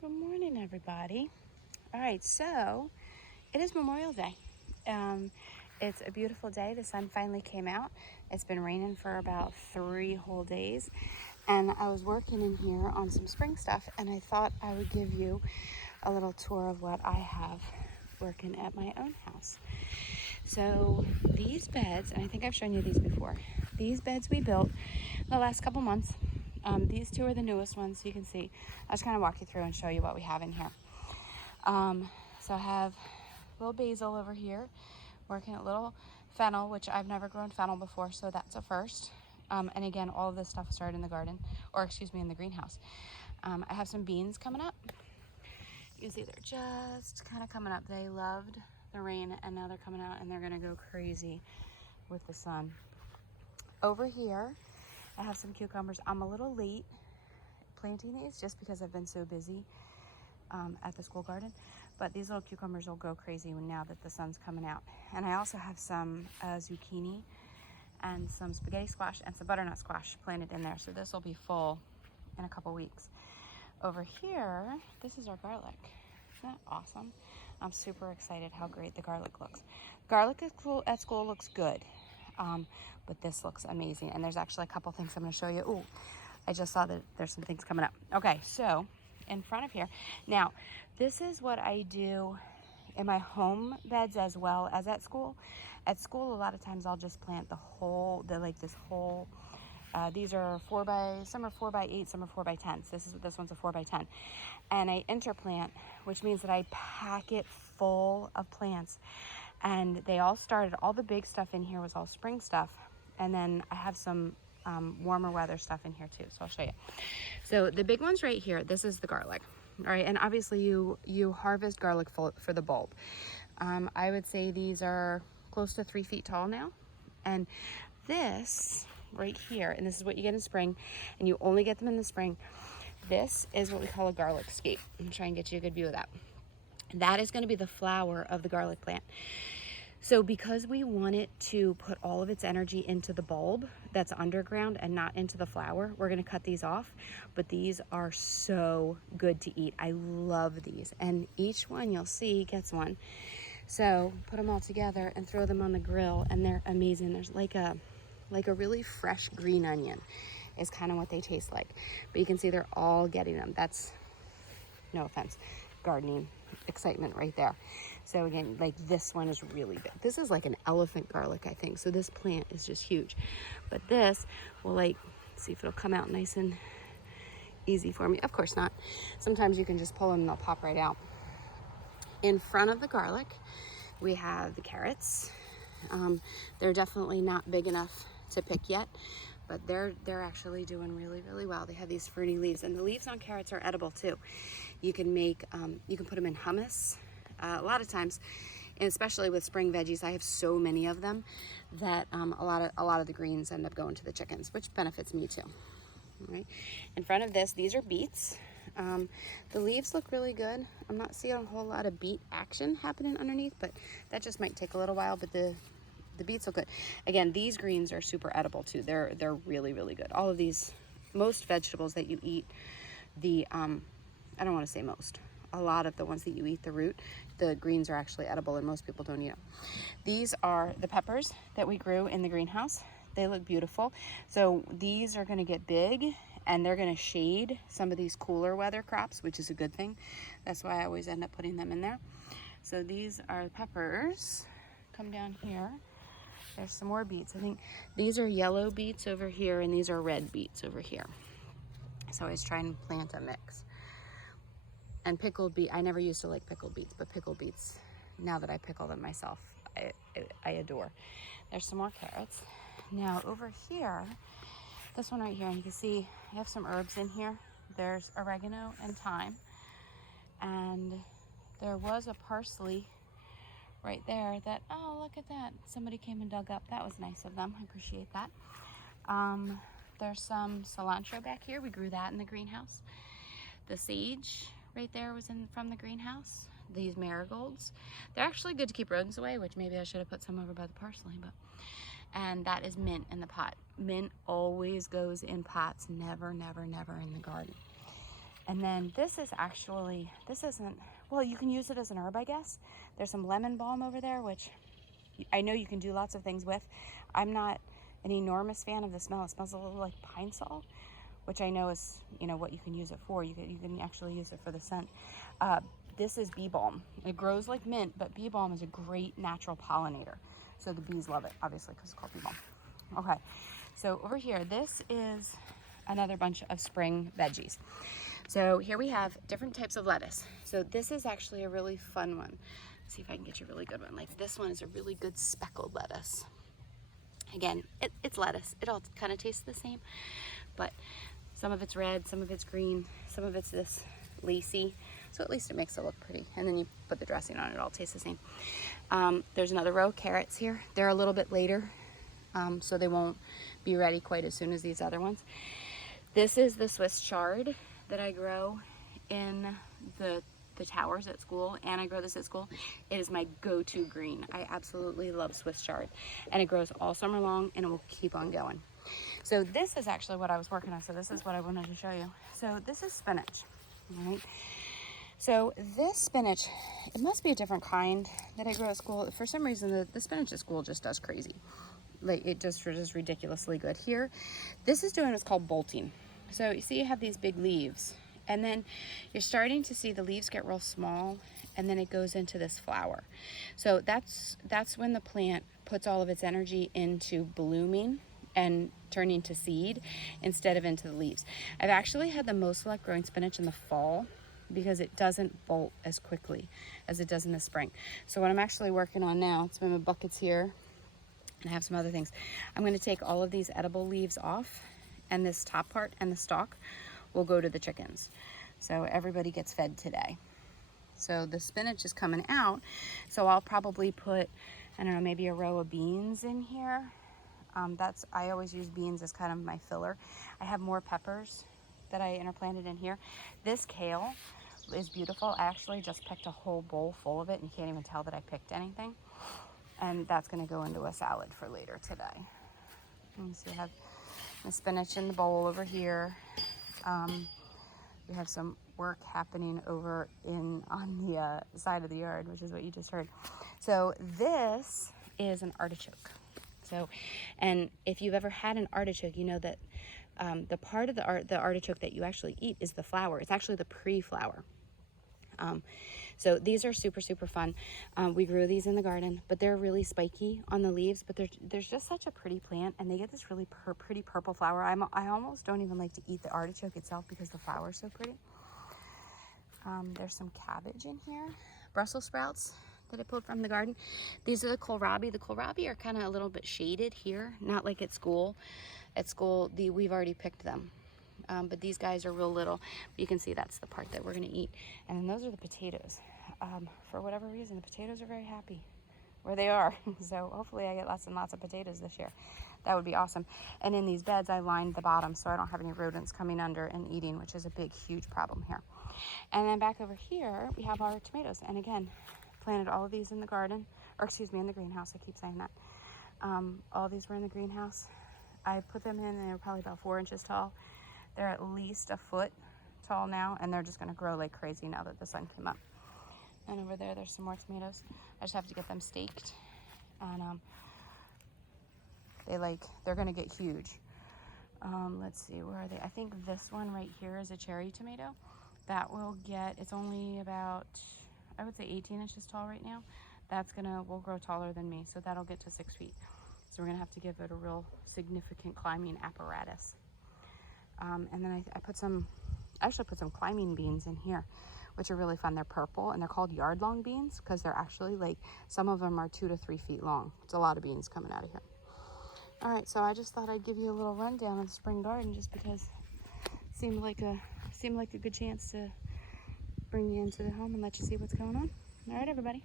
Good morning, everybody. All right, so it is Memorial Day. It's a beautiful day. The sun finally came out. It's been raining for about 3 whole days, and I was working in here on some spring stuff, and I thought I would give you a little tour of what I have working at my own house. So these beds, and I think I've shown you these before, these beds we built the last couple months. These two are the newest ones, so you can see. I'll just kind of walk you through and show you what we have in here. So I have little basil over here, working at little fennel, which I've never grown fennel before, so that's a first. And again, all of this stuff started in the garden, or excuse me, in the greenhouse. I have some beans coming up. You can see they're just kind of coming up. They loved the rain, and now they're coming out, and they're gonna go crazy with the sun. Over here, I have some cucumbers. I'm a little late planting these just because I've been so busy at the school garden, but these little cucumbers will go crazy now that the sun's coming out. And I also have some zucchini and some spaghetti squash and some butternut squash planted in there, so this will be full in a couple weeks. Over here, this is our garlic. Isn't that awesome? I'm super excited how great the garlic looks. Garlic at school looks good, but this looks amazing. And there's actually a couple things I'm going to show you. Ooh, I just saw that there's some things coming up. Okay, so in front of here. Now, this is what I do in my home beds as well as at school. At school, a lot of times I'll just plant the whole, this whole, these are some are 4x8, some are 4x10s. This one's a 4x10. And I interplant, which means that I pack it full of plants. And they all started, all the big stuff in here was all spring stuff. And then I have some warmer weather stuff in here too, so I'll show you. So the big ones right here, this is the garlic. All right, and obviously you harvest garlic for the bulb. I would say these are close to 3 feet tall now. And this right here, and this is what you get in spring, and you only get them in the spring. This is what we call a garlic scape. I'm trying to get you a good view of that. That is going to be the flower of the garlic plant. So because we want it to put all of its energy into the bulb that's underground and not into the flower, we're going to cut these off. But these are so good to eat. I love these. And each one you'll see gets one. So put them all together and throw them on the grill, and they're amazing. There's like a really fresh green onion is kind of what they taste like. But you can see they're all getting them. That's, no offense, gardening excitement right there. So again, like this one is really big. This is like an elephant garlic, I think. So this plant is just huge. But this will see if it'll come out nice and easy for me. Of course not. Sometimes you can just pull them and they'll pop right out. In front of the garlic, we have the carrots. They're definitely not big enough to pick yet, but they're actually doing really, really well. They have these fruity leaves, and the leaves on carrots are edible too. You can make, you can put them in hummus. A lot of times, and especially with spring veggies, I have so many of them that a lot of the greens end up going to the chickens, which benefits me too. All right. In front of this, these are beets. The leaves look really good. I'm not seeing a whole lot of beet action happening underneath, but that just might take a little while, but the beets look good. Again, these greens are super edible too. They're really, really good. All of these, most vegetables that you eat, I don't want to say most, a lot of the ones that you eat the root, the greens are actually edible, and most people don't eat them. These are the peppers that we grew in the greenhouse. They look beautiful. So these are going to get big, and they're going to shade some of these cooler weather crops, which is a good thing. That's why I always end up putting them in there. So these are peppers. Come down here. There's some more beets. I think these are yellow beets over here, and these are red beets over here. So I was trying to plant a mix. And pickled beet, I never used to like pickled beets, but pickled beets, now that I pickle them myself, I adore. There's some more carrots. Now over here, this one right here, and you can see I have some herbs in here. There's oregano and thyme. And there was a parsley right there that, oh, look at that. Somebody came and dug up. That was nice of them. I appreciate that. There's some cilantro back here. We grew that in the greenhouse. The sage right there was from the greenhouse. These marigolds, they're actually good to keep rodents away, which maybe I should have put some over by the parsley, and that is mint in the pot. Mint always goes in pots, never, never, never in the garden. And then this is actually, this isn't, well, you can use it as an herb, I guess. There's some lemon balm over there, which I know you can do lots of things with. I'm not an enormous fan of the smell. It smells a little like pine sol, which I know is, you know, what you can use it for. You can actually use it for the scent. This is bee balm. It grows like mint, but bee balm is a great natural pollinator. So the bees love it, obviously, because it's called bee balm. Okay, so over here, this is another bunch of spring veggies. So here we have different types of lettuce. So this is actually a really fun one. Let's see if I can get you a really good one. Like this one is a really good speckled lettuce. Again, it's lettuce. It all kind of tastes the same, but some of it's red, some of it's green, some of it's this lacy. So at least it makes it look pretty. And then you put the dressing on it, all tastes the same. There's another row of carrots here. They're a little bit later, so they won't be ready quite as soon as these other ones. This is the Swiss chard that I grow in the towers at school, and I grow this at school. It is my go-to green. I absolutely love Swiss chard, and it grows all summer long, and it will keep on going. So this is actually what I was working on. So this is what I wanted to show you. So this is spinach, all right? So this spinach, it must be a different kind that I grow at school. For some reason, the spinach at school just does crazy. Like it just is ridiculously good. Here, this is doing what's called bolting. So you see you have these big leaves, and then you're starting to see the leaves get real small, and then it goes into this flower. So that's when the plant puts all of its energy into blooming and turning to seed instead of into the leaves. I've actually had the most luck growing spinach in the fall because it doesn't bolt as quickly as it does in the spring. So what I'm actually working on now, it's my buckets here, and I have some other things. I'm going to take all of these edible leaves off, and this top part and the stalk will go to the chickens. So everybody gets fed today. So the spinach is coming out, so I'll probably put, I don't know, maybe a row of beans in here. I always use beans as kind of my filler. I have more peppers that I interplanted in here. This kale is beautiful. I actually just picked a whole bowl full of it, and you can't even tell that I picked anything. And that's going to go into a salad for later today. And so you have the spinach in the bowl over here. We have some work happening over on the side of the yard, which is what you just heard. So this is an artichoke. So, and if you've ever had an artichoke, you know that the part of the artichoke that you actually eat is the flower. It's actually the pre-flower. So these are super, super fun. We grew these in the garden, but they're really spiky on the leaves, but there's just such a pretty plant, and they get this really pretty purple flower. I almost don't even like to eat the artichoke itself because the flower is so pretty. There's some cabbage in here, Brussels sprouts that I pulled from the garden. These are the kohlrabi. The kohlrabi are kind of a little bit shaded here, not like at school. At school, we've already picked them. But these guys are real little. You can see that's the part that we're gonna eat. And then those are the potatoes. For whatever reason, the potatoes are very happy where they are. So hopefully I get lots and lots of potatoes this year. That would be awesome. And in these beds, I lined the bottom so I don't have any rodents coming under and eating, which is a big, huge problem here. And then back over here, we have our tomatoes. And again, planted all of these in the garden, or excuse me, in the greenhouse. I keep saying that. All these were in the greenhouse. I put them in, and they were probably about 4 inches tall. They're at least a foot tall now, and they're just gonna grow like crazy now that the sun came up. And over there, there's some more tomatoes. I just have to get them staked, and they're gonna get huge. Let's see, where are they? I think this one right here is a cherry tomato. That will get, it's only about, I would say 18 inches tall right now. Will grow taller than me, so that'll get to 6 feet. So we're gonna have to give it a real significant climbing apparatus. And then I actually put some climbing beans in here, which are really fun. They're purple, and they're called yard-long beans because they're actually some of them are 2 to 3 feet long. It's a lot of beans coming out of here. All right, so I just thought I'd give you a little rundown of the spring garden just because it seemed like a good chance to bring you into the home and let you see what's going on. All right, everybody.